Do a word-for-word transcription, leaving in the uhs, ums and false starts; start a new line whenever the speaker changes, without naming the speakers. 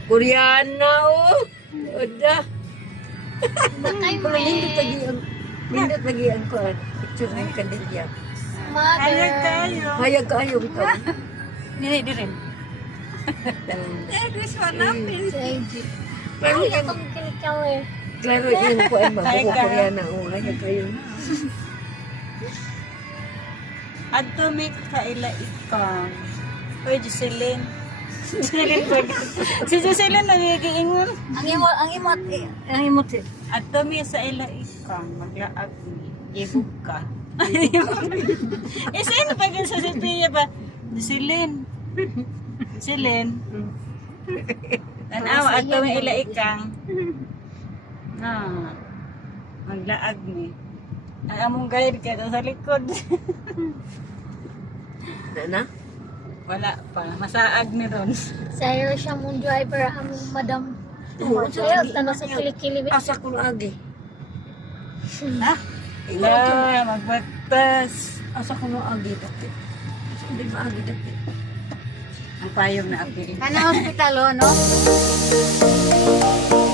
Koreana, oh. Udah.
Bakay
Kalau lindot
me.
lagi ang lindot lagi ang kuan. Picture ng kanilya.
Mother.
Hayag kayo bitaw.
Dili, dili.
Si I G.
Pero
Ay,
yung
akong kilikaw eh.
klaro yung kuan ba
Hayag
buko
kayo.
Koreana, oh. Hayag kayo.
Adto mi ka ila ikang. Oy, Jocelyn. Jocelyn ba? Si Jocelyn nagigiingon.
Ang imo, ang imot eh. Ang imot eh.
Adto mi sa ila ikang maglaag mi. Ibog ka. Eh, sino pa yun sa Sophia ba? Jocelyn. Jocelyn. Tanaw, adto mi ila ikang. Ah. Maglaag mi. Ang among guide ka sa likod.
Na na.
Wala pa. Masaag ni ron.
Sayo siya mong driver among madam.
Oo,
Sayo,
sa-
tanong sa kilikili.
Asa ko na agi.
Ha? Ila, magbatas.
Asa ko na agi dati. Asa ko di maagi dati.
Ang payong na abi.
Kana hospital, oh, no?